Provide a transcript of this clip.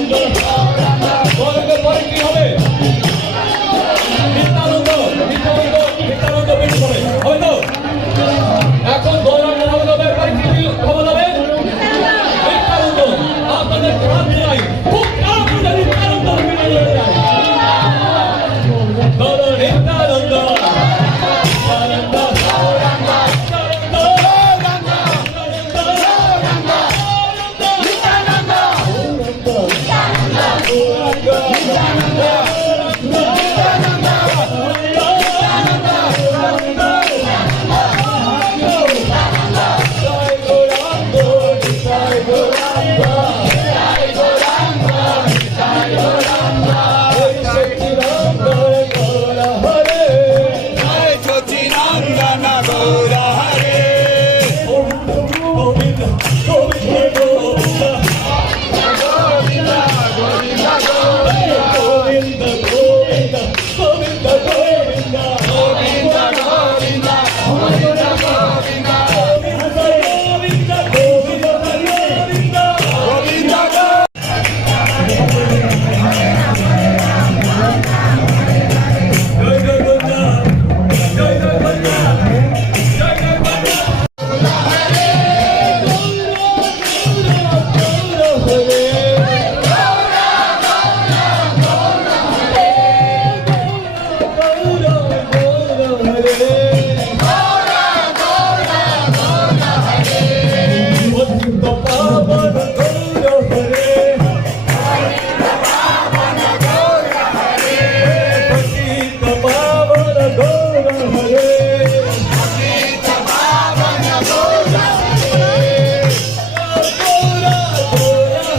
number.